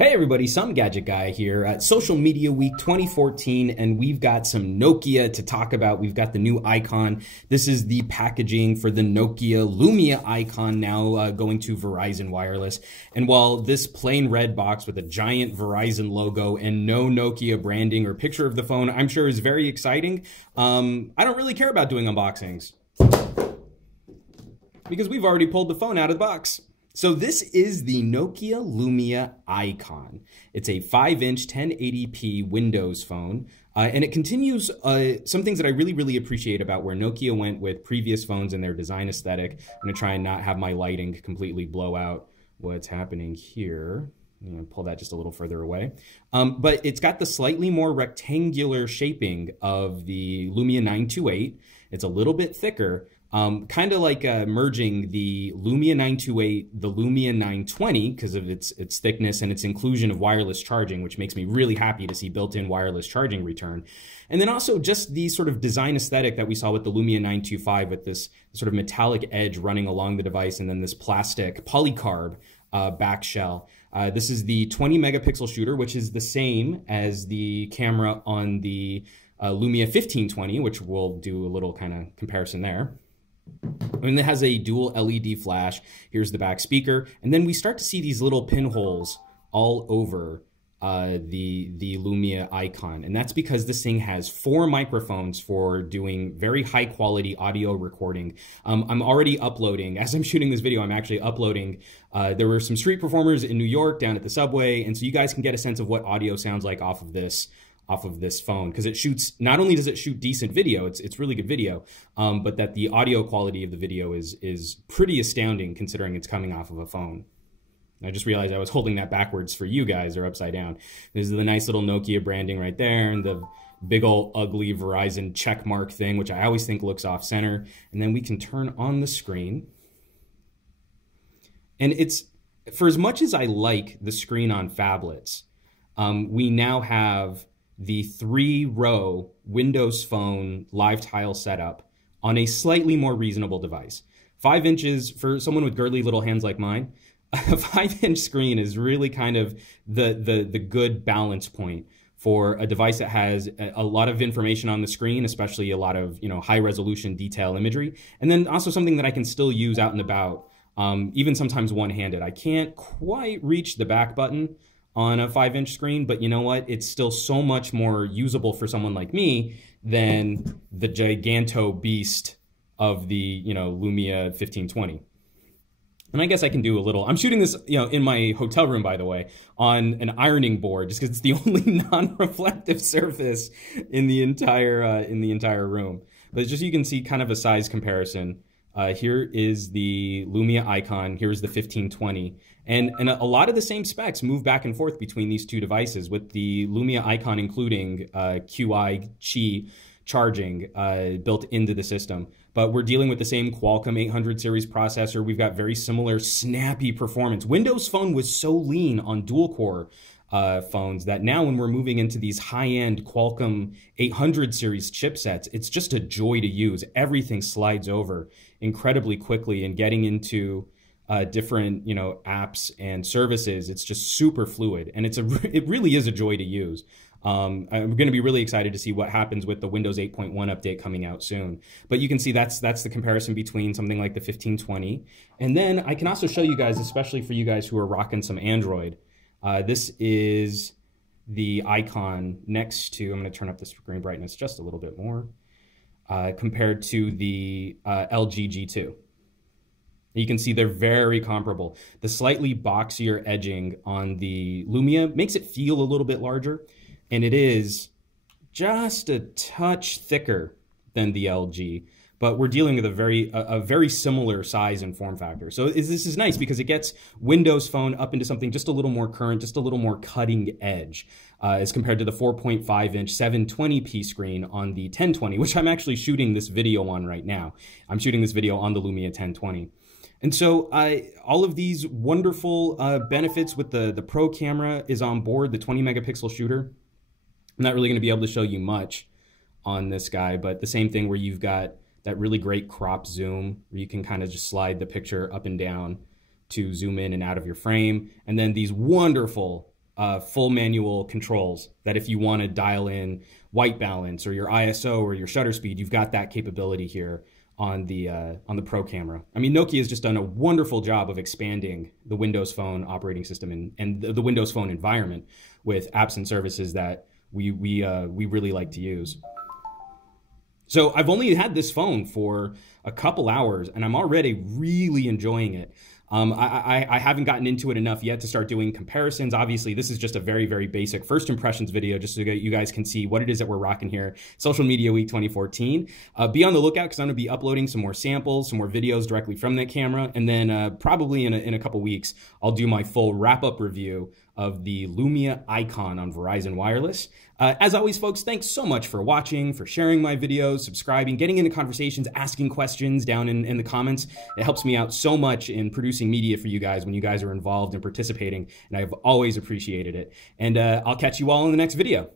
Hey everybody, some gadget guy here at Social Media Week 2014, and we've got some Nokia to talk about. We've got the new Icon. This is the packaging for the Nokia Lumia Icon, now going to Verizon Wireless. And while this plain red box with a giant Verizon logo and no Nokia branding or picture of the phone, I'm sure is very exciting, I don't really care about doing unboxings because we've already pulled the phone out of the box. So this is the Nokia Lumia Icon. It's a 5-inch 1080p Windows phone, and it continues some things that I really appreciate about where Nokia went with previous phones and their design aesthetic. I'm going to try and not have my lighting completely blow out what's happening here. I'm going to pull that just a little further away. But it's got the slightly more rectangular shaping of the Lumia 928. It's a little bit thicker. Kind of like merging the Lumia 928, the Lumia 920, because of its thickness and its inclusion of wireless charging, which makes me really happy to see built-in wireless charging return. And then also just the sort of design aesthetic that we saw with the Lumia 925 with this sort of metallic edge running along the device and then this plastic polycarb back shell. This is the 20 megapixel shooter, which is the same as the camera on the Lumia 1520, which we'll do a little kind of comparison there. And it has a dual LED flash. Here's the back speaker. And then we start to see these little pinholes all over the Lumia Icon. And that's because this thing has 4 microphones for doing very high quality audio recording. I'm already uploading, as I'm shooting this video, I'm actually uploading. There were some street performers in New York down at the subway. And so you guys can get a sense of what audio sounds like off of this phone, because it shoots, not only does it shoot decent video, it's really good video, but that the audio quality of the video is pretty astounding considering it's coming off of a phone. I just realized I was holding that backwards for you guys, or upside down. This is the nice little Nokia branding right there, and the big old ugly Verizon check mark thing, which I always think looks off center. And then we can turn on the screen. And it's, for as much as I like the screen on phablets, we now have the 3-row Windows Phone live tile setup on a slightly more reasonable device. 5 inches, for someone with girly little hands like mine, a 5-inch screen is really kind of the good balance point for a device that has a lot of information on the screen, especially a lot of high resolution detail imagery, and then also something that I can still use out and about, even sometimes one-handed. I can't quite reach the back button on a 5-inch screen, but you know what? It's still so much more usable for someone like me than the giganto beast of the Lumia 1520. And I guess I can do a little. I'm shooting this in my hotel room, by the way, on an ironing board, just because it's the only non-reflective surface in the entire room. But just so you can see kind of a size comparison. Here is the Lumia Icon. Here's the 1520. And a lot of the same specs move back and forth between these two devices, with the Lumia Icon including Qi charging built into the system. But we're dealing with the same Qualcomm 800 series processor. We've got very similar snappy performance. Windows Phone was so lean on dual-core phones that now when we're moving into these high-end Qualcomm 800 series chipsets, it's just a joy to use. Everything slides over incredibly quickly, and getting into different apps and services, it's just super fluid, and it really is a joy to use. I'm going to be really excited to see what happens with the Windows 8.1 update coming out soon. But you can see that's the comparison between something like the 1520. And then I can also show you guys, especially for you guys who are rocking some Android, this is the Icon next to, I'm going to turn up the screen brightness just a little bit more, compared to the LG G2. You can see they're very comparable. The slightly boxier edging on the Lumia makes it feel a little bit larger, and it is just a touch thicker than the LG, but we're dealing with a very similar size and form factor. So this is nice because it gets Windows Phone up into something just a little more current, just a little more cutting edge, as compared to the 4.5-inch 720p screen on the 1020, which I'm actually shooting this video on right now. I'm shooting this video on the Lumia 1020. And so all of these wonderful benefits with the Pro camera is on board, the 20 megapixel shooter. I'm not really going to be able to show you much on this guy, but the same thing where you've got that really great crop zoom where you can kind of just slide the picture up and down to zoom in and out of your frame. And then these wonderful full manual controls that if you want to dial in white balance or your ISO or your shutter speed, you've got that capability here on the Pro camera. I mean, Nokia has just done a wonderful job of expanding the Windows Phone operating system and the Windows Phone environment with apps and services that we really like to use. So I've only had this phone for a couple hours and I'm already really enjoying it. I haven't gotten into it enough yet to start doing comparisons. Obviously, this is just a very, very basic first impressions video, just so you guys can see what it is that we're rocking here. Social Media Week 2014. Be on the lookout because I'm going to be uploading some more samples, some more videos directly from that camera. And then probably in a couple weeks, I'll do my full wrap-up review of the Lumia Icon on Verizon Wireless. As always, folks, thanks so much for watching, for sharing my videos, subscribing, getting into conversations, asking questions down in the comments. It helps me out so much in producing media for you guys when you guys are involved and participating, and I've always appreciated it. And I'll catch you all in the next video.